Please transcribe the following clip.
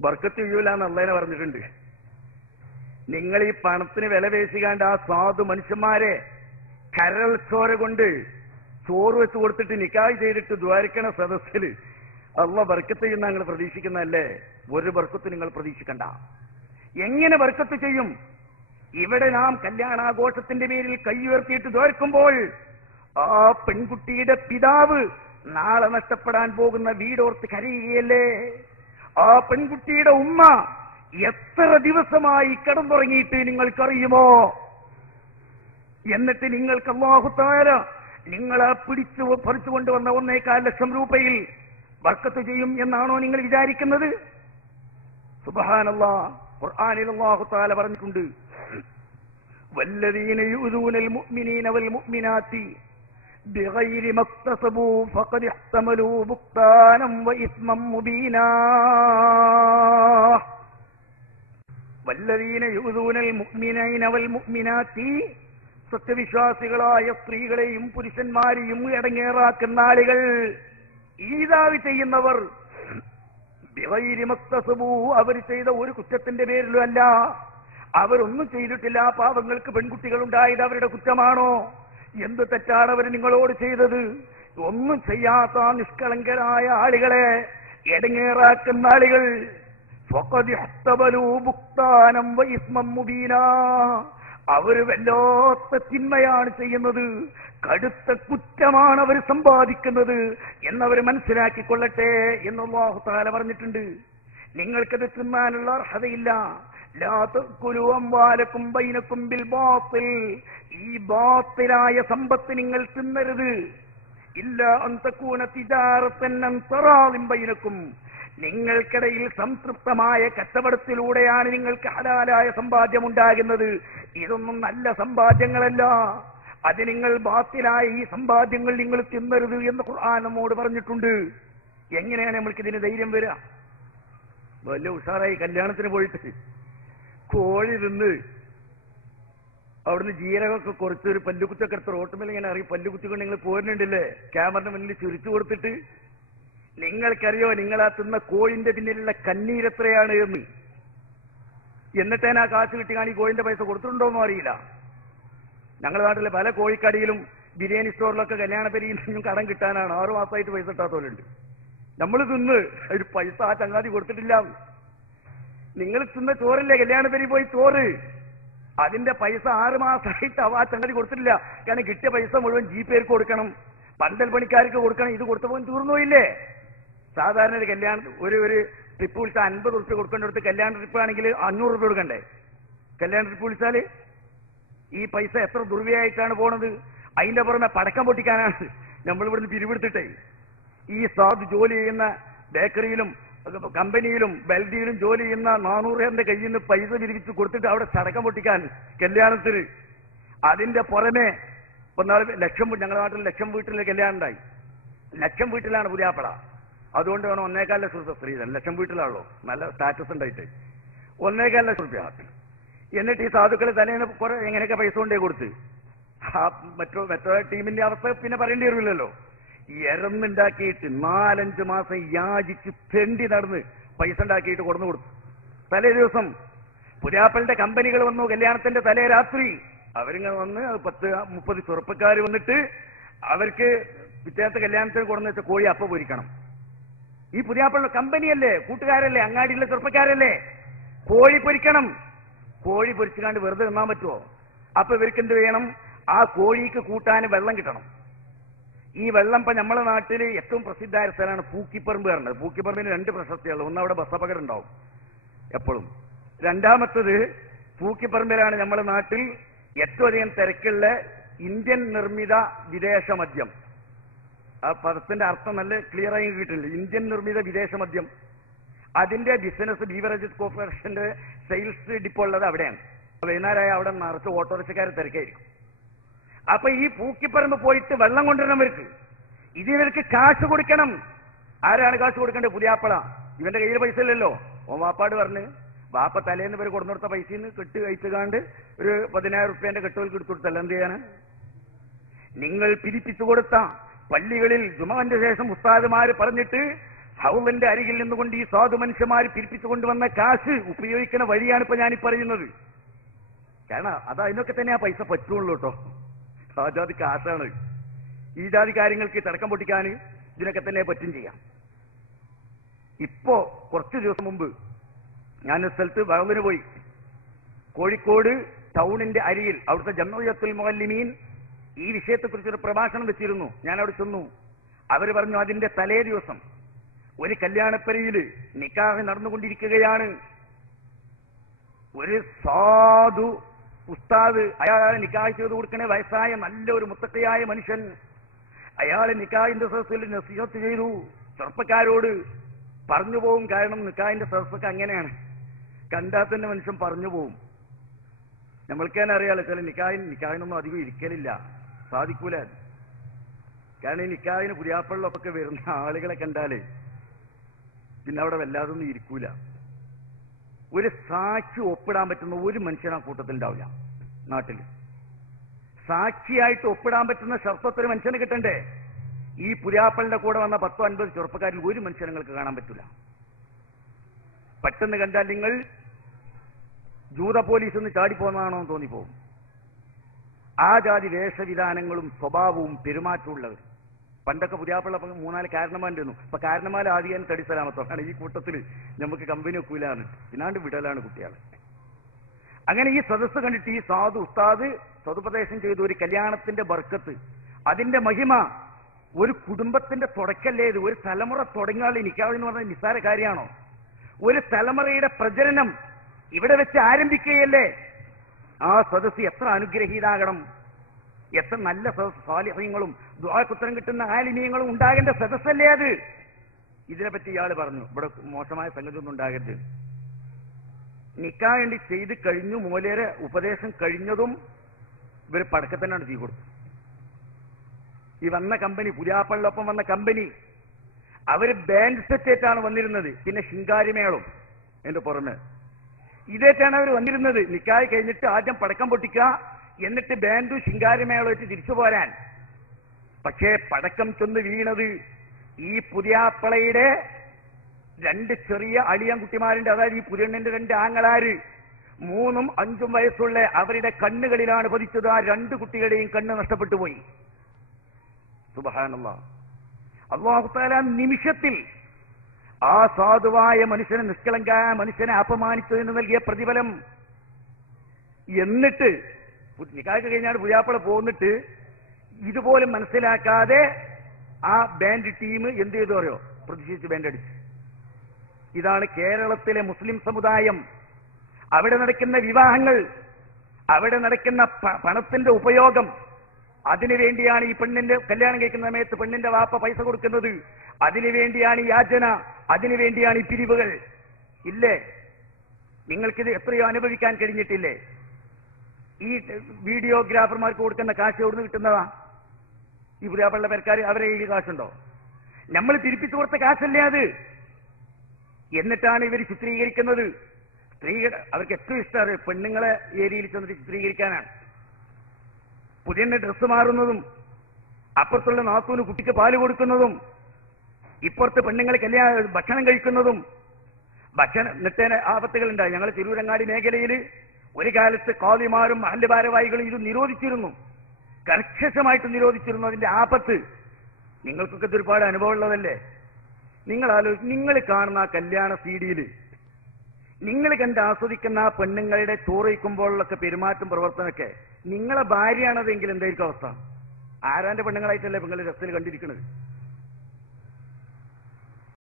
ബർക്കത്ത് ചെയ്യൂല എന്ന് അള്ളേനെ പറഞ്ഞിട്ടുണ്ട്. നിങ്ങൾ ഈ പണത്തിന് വില പേശിക്കാണ്ട് ആ സാധു മനുഷ്യന്മാരെ കരൾ ചോര കൊണ്ട് ചോറ് വെച്ച് കൊടുത്തിട്ട് നിക്കാഹ് ചെയ്തിട്ട് ദ്വാരിക്കണ സദസ്സിൽ അള്ള ബർക്കത്ത് ചെയ്യുന്ന നിങ്ങൾ പ്രതീക്ഷിക്കുന്നതല്ലേ? ഒരു ബർക്കത്ത് നിങ്ങൾ പ്രതീക്ഷിക്കണ്ട. എങ്ങനെ ബർക്കത്ത് ചെയ്യും? ഇവിടെ നാം കല്യാണാഘോഷത്തിന്റെ പേരിൽ കൈ ഉയർത്തിയിട്ട് ദ്വാരിക്കുമ്പോൾ ആ പെൺകുട്ടിയുടെ പിതാവ് നാളെ നഷ്ടപ്പെടാൻ പോകുന്ന വീടോർത്ത് കരയുകയല്ലേ? ആ പെൺകുട്ടിയുടെ ഉമ്മ എത്ര ദിവസമായി കിടന്നുറങ്ങിയിട്ട് നിങ്ങൾക്കറിയുമോ? എന്നിട്ട് നിങ്ങൾക്ക് അള്ളാഹുത്താര നിങ്ങളെ പിടിച്ചു പറിച്ചു കൊണ്ടുവന്ന ഒന്നേകാൽ ലക്ഷം രൂപയിൽ ബർക്കത്ത് ചെയ്യും എന്നാണോ നിങ്ങൾ വിചാരിക്കുന്നത്? സുബഹാനല്ലാ പറഞ്ഞിട്ടുണ്ട്. വല്ലദീന യുദൂനൽ മുഅ്മിനീന വൽ മുഅ്മിനാത്തി بغير ما اكتسبوا فقد احتملوا بهتانا وإثما مبينا വല്ലതീന യൂതൂനൽ മുഅ്മിനീന വൽ മുഅ്മിനാത്തി സത്യവിശ്വാസികളായ സ്ത്രീകളെയും പുരുഷന്മാരെയും ഇടങ്ങേറാക്കുന്ന ആളുകൾ ഈതാവ് ചെയ്യുന്നവർ ബിഗൈരി മക്തസബൂ അവർ ചെയ്ത ഒരു കുറ്റത്തിന്റെ പേരിലും അല്ല അവരൊന്നും ചെയ്തിട്ടില്ല ആ പാവങ്ങൾക്ക് പെൺകുട്ടികൾ ഉണ്ടായത് അവരുടെ കുറ്റമാണോ എന്ത് തെറ്റാണ് അവർ നിങ്ങളോട് ചെയ്തത്? ഒന്നും ചെയ്യാത്ത നിഷ്കളങ്കരായ ആളുകളെ എടങ്ങേറാക്കുന്ന ആളുകൾ. അവർ വല്ലാത്ത തിന്മയാണ് ചെയ്യുന്നത്. കടുത്ത കുറ്റമാണ് അവർ സമ്പാദിക്കുന്നത് എന്നവർ മനസ്സിലാക്കിക്കൊള്ളട്ടെ എന്ന് അല്ലാഹു തആല പറഞ്ഞിട്ടുണ്ട്. നിങ്ങൾക്കത് തിന്നാനുള്ള അർഹതയില്ല. ഈ ബാത്തിലായ സമ്പത്ത് നിങ്ങൾ തിന്നരുത്. ഇല്ല അന്തക്കൂന ബൈനക്കും. നിങ്ങൾക്കിടയിൽ സംതൃപ്തമായ കച്ചവടത്തിലൂടെയാണ് നിങ്ങൾക്ക് ഹലാലായ സമ്പാദ്യം ഉണ്ടാകുന്നത് ഇതൊന്നും നല്ല സമ്പാദ്യങ്ങളല്ല. അത് നിങ്ങൾ ബാത്തിലായ ഈ സമ്പാദ്യങ്ങൾ നിങ്ങൾ തിന്നരുത് എന്ന് ഖുർആൻ പറഞ്ഞിട്ടുണ്ട്. എങ്ങനെയാണ് നമ്മൾക്ക് ഇതിന് ധൈര്യം വരിക വല്ല ഉഷാറായി കല്യാണത്തിന് പോയിട്ട്. കോഴി തിന്ന് അവിടുന്ന് ജീരകമൊക്കെ കുറച്ച് ഒരു പല്ലുകുത്തൊക്കെ എടുത്ത് റോട്ടുമേൽ ഇങ്ങനെ അറിയും പല്ലുകുത്തിക്കൊണ്ട് നിങ്ങൾ പോരുന്നുണ്ടല്ലേ? ക്യാമറിന് മുന്നിൽ ചുരിച്ചു കൊടുത്തിട്ട് നിങ്ങൾക്കറിയോ നിങ്ങൾ ആ തിന്ന കോഴിന്റെ പിന്നിലുള്ള കണ്ണീരെത്രയാണ് എന്ന്? എന്നിട്ടേനാ കാശ് കിട്ടി കാണി കോഴിന്റെ പൈസ കൊടുത്തിട്ടുണ്ടോന്നും അറിയില്ല. ഞങ്ങളുടെ നാട്ടിലെ പല കോഴിക്കടിയിലും ബിരിയാണി സ്റ്റോറിലൊക്കെ കല്യാണ പെരിയിലും കടം കിട്ടാനാണ്. ആറു മാസമായിട്ട് പൈസ ഇട്ടാത്തോലുണ്ട് നമ്മൾ തിന്ന് ഒരു പൈസ ആ ചങ്ങാതി കൊടുത്തിട്ടില്ല. നിങ്ങൾ തിന്ന ചോറില്ലേ? കല്യാണ പെരി പോയി ചോറ്. അതിന്റെ പൈസ ആറ് മാസമായിട്ട് ആ ചങ്ങാതി കൊടുത്തിട്ടില്ല. കാരണം കിട്ടിയ പൈസ മുഴുവൻ ജി പേർക്ക് കൊടുക്കണം. പന്തൽ പണിക്കാർക്ക് കൊടുക്കണം. ഇത് കൊടുത്തപ്പോൾ തീർന്നു പോയില്ലേ? സാധാരണ ഒരു കല്യാണം ഒരു ഒരു ട്രിപ്പ് വിളിച്ചാൽ അൻപത് ഉറുപ്പ്യ കൊടുക്കേണ്ടടുത്ത് കല്യാണ ട്രിപ്പ് ആണെങ്കിൽ അഞ്ഞൂറ് ഉറുപ്പ്യ കൊടുക്കണ്ടേ? കല്യാണ ട്രിപ്പ് വിളിച്ചാൽ ഈ പൈസ എത്ര ദുർവ്യയായിട്ടാണ് പോണത്? അതിന്റെ പുറമെ പടക്കം പൊട്ടിക്കാനാണ് നമ്മൾ ഇവിടുന്ന് പിരിവെടുത്തിട്ടേ. ഈ സാധു ജോലി ചെയ്യുന്ന ബേക്കറിയിലും കമ്പനിയിലും ബെൽഡിയിലും ജോലി ചെയ്യുന്ന നാനൂറുകാരന്റെ കയ്യിൽ നിന്ന് പൈസ പിരിവിച്ച് കൊടുത്തിട്ട് അവിടെ ചടക്കം പൊട്ടിക്കാൻ കല്യാണത്തിന്. അതിന്റെ പുറമെ ഒന്നാൾ ലക്ഷം ഞങ്ങളുടെ നാട്ടിൽ ലക്ഷം വീട്ടിൽ കല്യാണം ഉണ്ടായി. ലക്ഷം വീട്ടിലാണ് പുതിയാപ്പട അതുകൊണ്ട് വേണം ഒന്നേകാൽ ലക്ഷം റുപ്യ സ്ത്രീധൻ ലക്ഷം വീട്ടിലാണല്ലോ. നല്ല സ്റ്റാറ്റസ് ഉണ്ടായിട്ട്. ഒന്നേകാൽ ലക്ഷം റുപ്യ എന്നിട്ട് ഈ സാധുക്കൾ തലേന്ന് കുറെ എങ്ങനെയൊക്കെ പൈസ കൊണ്ടേ കൊടുത്ത്. മറ്റോ മറ്റോ ടീമിന്റെ അവസ്ഥ പിന്നെ പറയേണ്ടി വരില്ലല്ലോ എരന്നുണ്ടാക്കിയിട്ട് നാലഞ്ച് മാസം യാചിച്ച് തെണ്ടി നടന്ന് പൈസ ഉണ്ടാക്കിയിട്ട് കൊടുന്നു കൊടുത്തു. തലേ ദിവസം പുരാപ്പലിന്റെ കമ്പനികൾ വന്നു കല്യാണത്തിന്റെ തലേ രാത്രി അവരിങ്ങനെ വന്ന് പത്ത് മുപ്പത് ചെറുപ്പക്കാർ വന്നിട്ട് അവർക്ക് പിറ്റേത്തെ കല്യാണത്തിന് കൊടുന്ന് വെച്ച കോഴി അപ്പ പൊരിക്കണം. ഈ പുതിയാപ്പള്ള കമ്പനിയല്ലേ കൂട്ടുകാരല്ലേ അങ്ങാടിയിലെ ചെറുപ്പക്കാരല്ലേ? കോഴി പൊരിക്കണം. കോഴി പൊരിച്ചുകാണ്ട് വെറുതെ നിന്നാൻ പറ്റുമോ അപ്പൊ ഇവർക്ക് എന്ത് വേണം? ആ കോഴിക്ക് കൂട്ടാൻ വെള്ളം കിട്ടണം. ഈ വെള്ളം ഇപ്പൊ നമ്മളെ നാട്ടിൽ ഏറ്റവും പ്രസിദ്ധമായ സ്ഥലമാണ് പൂക്കിപ്പറമ്പ് പറഞ്ഞത്. പൂക്കിപ്പറമ്പിന് രണ്ട് പ്രശസ്തിയുള്ളൂ ഒന്ന് അവിടെ ബസ്സപകടം ഉണ്ടാവും എപ്പോഴും. രണ്ടാമത്തത് പൂക്കിപ്പറമ്പിലാണ് നമ്മുടെ നാട്ടിൽ ഏറ്റവും അധികം തിരക്കുള്ള ഇന്ത്യൻ നിർമ്മിത വിദേശ മദ്യം. ആ പദത്തിന്റെ അർത്ഥം നല്ല ക്ലിയർ ആയി കിട്ടുന്നുണ്ട് ഇന്ത്യൻ നിർമ്മിത വിദേശ മദ്യം. അതിന്റെ ബിസിനസ് ബീവറേജസ് കോർപ്പറേഷന്റെ സെയിൽസ് ഡിപ്പോ ഉള്ളത് അവിടെയാണ്. വൈകുന്നേരമായ അവിടെ നിറച്ച് ഓട്ടോറിക്ഷക്കാർ തിരക്കായിരിക്കും. അപ്പൊ ഈ പൂക്കിപ്പറമ്പ് പോയിട്ട് വെള്ളം കൊണ്ടുവരണം ഇവർക്ക്. ഇതിവർക്ക് കാശ് കൊടുക്കണം. ആരാണ് കാശ് കൊടുക്കേണ്ടത്? പുതിയാപ്പള ഇവന്റെ കയ്യിൽ പൈസ ഇല്ലല്ലോ. ഓ വാപ്പാട് പറഞ്ഞ് വാപ്പ തലേന്ന് ഇവർ കൊടുന്നെടുത്ത പൈസയിൽ നിന്ന് കെട്ട് കഴിച്ചുകാണ്ട് ഒരു പതിനായിരം റുപ്യന്റെ കെട്ടുകൾക്ക് എടുത്തു കൊടുത്തല്ല. എന്ത് ചെയ്യാന്? നിങ്ങൾ പിരിപ്പിച്ചു കൊടുത്ത പള്ളികളിൽ ജുമാന്റെ ശേഷം ഉസ്താദുമാര് പറഞ്ഞിട്ട് ഹൗലിന്റെ അരികിൽ നിന്നുകൊണ്ട് ഈ സാധു മനുഷ്യന്മാർ പിരിപ്പിച്ചു കൊണ്ടുവന്ന കാശ് ഉപയോഗിക്കുന്ന വഴിയാണ് ഇപ്പൊ ഞാനീ പറയുന്നത്. കാരണം അത് അതിനൊക്കെ തന്നെ ആ പൈസ പറ്റുള്ളൂ കേട്ടോ. ആ ജാതി കാശാണ്. ഈ ജാതി കാര്യങ്ങൾക്ക് തിടക്കം പൊട്ടിക്കാൻ ഇതിനൊക്കെ തന്നെ പറ്റും ചെയ്യാം. ഇപ്പോ കുറച്ച് ദിവസം മുമ്പ് ഞാൻ സ്ഥലത്ത് വളവിന് പോയി. കോഴിക്കോട് ടൗണിന്റെ അരിയിൽ അവിടുത്തെ ജന്നയത്തുൽ മുഹല്ലിമീൻ ഈ വിഷയത്തെക്കുറിച്ച് ഒരു പ്രഭാഷണം വെച്ചിരുന്നു. ഞാൻ അവിടെ ചെന്നു. അവർ പറഞ്ഞു അതിന്റെ തലേ ദിവസം ഒരു കല്യാണപ്പരയിൽ നിക്കാഹ് നടന്നുകൊണ്ടിരിക്കുകയാണ്. ഒരു സാധു ഉസ്താദ് അയാളെ നിക്കാഹ് ചെയ്ത് കൊടുക്കണേ വയസ്സായ നല്ല ഒരു മുത്തക്കയായ മനുഷ്യൻ. അയാളെ നിക്കാഹിന്റെ സദസ്സിൽ നസീഹത്ത് ചെയ്തു. ചെറുപ്പക്കാരോട് പറഞ്ഞു പോകും കാരണം നിക്കാഹിന്റെ സദസ്സൊക്കെ അങ്ങനെയാണ്. കണ്ടാൽ തന്നെ മനുഷ്യൻ പറഞ്ഞു പോകും നമ്മൾക്ക് തന്നെ അറിയാലോ ചില നിക്കാഹിന് നിക്കാഹിനൊന്നും അധികം ഇരിക്കലില്ല. സാധിക്കൂല. കാരണം ഈ നിക്കാഹിന് പുതിയാപ്പള്ളിലൊക്കെ വരുന്ന ആളുകളെ കണ്ടാലേ പിന്നെ അവിടെ വല്ലാതൊന്നും ഇരിക്കൂല. ഒരു സാക്ഷി ഒപ്പിടാൻ പറ്റുന്ന ഒരു മനുഷ്യൻ ആ കൂട്ടത്തിൽ ഉണ്ടാവില്ല നാട്ടിൽ സാക്ഷിയായിട്ട് ഒപ്പിടാൻ പറ്റുന്ന ശർത്തത്തൊരു മനുഷ്യന് കിട്ടണ്ടേ? ഈ പുരാപ്പളിന്റെ കൂടെ വന്ന പത്തോ അൻപത് ചെറുപ്പക്കാരിൽ ഒരു മനുഷ്യൻ നിങ്ങൾക്ക് കാണാൻ പറ്റില്ല പെട്ടെന്ന് കണ്ടാൽ നിങ്ങൾ ജൂത പോലീസ് ഒന്ന് ചാടിപ്പോന്നതാണോ എന്ന് തോന്നിപ്പോകും. ആ ജാതി വേഷവിധാനങ്ങളും സ്വഭാവവും പെരുമാറ്റമുള്ളവർ പണ്ടൊക്കെ പുതിയാപ്പിള്ള മൂന്നാൽ കാരണമാരുന്നു ഇപ്പൊ കാരണമാല ആദ്യം തടിസലാമത്തോടാണ് ഈ കൂട്ടത്തിൽ നമുക്ക് കമ്പനി ഒക്കൂലാണ് ഇല്ലാണ്ട് വിടലാണ് കുട്ടികളെ. അങ്ങനെ ഈ സദസ്സ് കണ്ടിട്ട് ഈ സാധു ഉസ്താദ് സതുപദേശം ചെയ്ത ഒരു കല്യാണത്തിന്റെ ബർക്കത്ത് അതിന്റെ മഹിമ ഒരു കുടുംബത്തിന്റെ തുടക്കല്ലേ ഇത്? ഒരു തലമുറ തുടങ്ങാതെ നിൽക്കാവെന്ന് പറഞ്ഞ നിസ്സാര കാര്യമാണോ? ഒരു തലമുറയുടെ പ്രചരണം ഇവിടെ വെച്ച് ആരംഭിക്കുകയല്ലേ? ആ സദസ്സ് എത്ര അനുഗ്രഹീതാകണം. എത്ര നല്ല സദസ്സ് സാലിഹ്യങ്ങളും ദ്വാക്കുത്തരം കിട്ടുന്ന ആലിമീയങ്ങളും ഉണ്ടാകേണ്ട സദസ്സല്ലേ അത്? ഇതിനെപ്പറ്റി ഇയാൾ പറഞ്ഞു. ഇവിടെ മോശമായ സംഗതി ഒന്നും ഉണ്ടാകരുത്. നിക്കാൻ വേണ്ടി ചെയ്ത് കഴിഞ്ഞു മോലേരെ ഉപദേശം കഴിഞ്ഞതും ഇവർ പടക്കത്തന്നെയാണ് തീ കൊടുത്തു ഈ വന്ന കമ്പനി പുരാപ്പള്ളിലൊപ്പം വന്ന കമ്പനി അവർ ബാൻഡ് സെറ്റേറ്റാണ് വന്നിരുന്നത്. പിന്നെ ശിങ്കാരിമേളം എന്റെ പുറമെ. ഇതേറ്റാണ് അവർ വന്നിരുന്നത്. നിക്കായി കഴിഞ്ഞിട്ട് ആദ്യം പടക്കം പൊട്ടിക്കുക എന്നിട്ട് ബാൻഡും ശിങ്കാരിമേളും വെച്ച് തിരിച്ചു പോരാൻ. പക്ഷേ പടക്കം ചെന്ന് വീണത് ഈ പുതിയാപ്പളയുടെ രണ്ട് ചെറിയ അളിയൻകുട്ടിമാരുണ്ട്. അതായത് ഈ പുതിയണ്ണിന്റെ രണ്ട് ആങ്ങളാര്. മൂന്നും അഞ്ചും വയസ്സുള്ള അവരുടെ കണ്ണുകളിലാണ് പതിച്ചത്. ആ രണ്ട് കുട്ടികളുടെയും കണ്ണ് നഷ്ടപ്പെട്ടു പോയി. സുബഹാനുള്ള അള്ളാഹുത്താല നിമിഷത്തിൽ ആ സാധുവായ മനുഷ്യനെ നിഷ്കളങ്കായ മനുഷ്യനെ അപമാനിച്ചതിന് നൽകിയ പ്രതിഫലം. എന്നിട്ട് നിക്കാക്ക് കഴിഞ്ഞാണ് പുതിയാപ്പള പോന്നിട്ട് ഇതുപോലും മനസ്സിലാക്കാതെ ആ ബാൻഡ് ടീം എന്ത് ചെയ്തു അറിയോ? പ്രതിഷേധിച്ച് ബാൻഡ് ഇതാണ് കേരളത്തിലെ മുസ്ലിം സമുദായം. അവിടെ നടക്കുന്ന വിവാഹങ്ങൾ അവിടെ നടക്കുന്ന പണത്തിന്റെ ഉപയോഗം അതിനുവേണ്ടിയാണ് ഈ പെണ്ണിന്റെ കല്യാണം കഴിക്കുന്ന സമയത്ത് പെണ്ണിന്റെ വാപ്പ പൈസ കൊടുക്കുന്നത്. അതിനുവേണ്ടിയാണ് ഈ യാചന അതിനുവേണ്ടിയാണ് ഈ പിരിവുകൾ. ഇല്ലേ? നിങ്ങൾക്കിത് എത്രയോ അനുഭവിക്കാൻ കഴിഞ്ഞിട്ടില്ലേ? ഈ വീഡിയോഗ്രാഫർമാർക്ക് കൊടുക്കുന്ന കാശ് എവിടുന്ന് കിട്ടുന്നതാ? ഈ പുതിയാപ്പള്ള പേർക്കാർ അവരെ കയ്യിൽ കാശുണ്ടോ? നമ്മൾ തിരിപ്പിച്ചു കൊടുത്ത കാശല്ലേ അത്? എന്നിട്ടാണ് ഇവർ ചിത്രീകരിക്കുന്നത്. സ്ത്രീ അവർക്ക് ഏറ്റവും ഇഷ്ടമാണ് പെണ്ണുങ്ങളെ ഏരിയയിൽ ചെന്നിട്ട് ചിത്രീകരിക്കാനാണ്. പുതിയ ഡ്രസ്സ് മാറുന്നതും അപ്പുറത്തുള്ള നാത്തൂന് കുട്ടിക്ക് പാൽ കൊടുക്കുന്നതും ഇപ്പുറത്ത് പെണ്ണുങ്ങളെ കല്യാണം ഭക്ഷണം കഴിക്കുന്നതും ഭക്ഷണം നിട്ടേന ആപത്തുകൾ ഉണ്ടായി ഞങ്ങൾ തിരൂരങ്ങാടി മേഖലയിൽ ഒരു കാലത്ത് കോതിമാരും മഹല്ല് ഭാരവാഹികളും ഇത് നിരോധിച്ചിരുന്നു. കർക്കശമായിട്ട് നിരോധിച്ചിരുന്നതിന്റെ ആപത്ത് നിങ്ങൾക്കൊക്കെ ഒരുപാട് അനുഭവമുള്ളതല്ലേ? നിങ്ങൾ ആലോചിച്ച് നിങ്ങൾ കാണുന്ന ആ കല്യാണ സീഡിയിൽ നിങ്ങൾ കണ്ട് ആസ്വദിക്കുന്ന ആ പെണ്ണുങ്ങളുടെ ചോറയിക്കുമ്പോഴുള്ളൊക്കെ പെരുമാറ്റം പ്രവർത്തനമൊക്കെ നിങ്ങളെ ഭാര്യയാണതെങ്കിൽ എന്തായിരിക്കും അവസ്ഥ? ആരാന്റെ പെണ്ണുങ്ങളായിട്ടല്ലേ നിങ്ങൾ രസത്തിൽ കണ്ടിരിക്കുന്നത്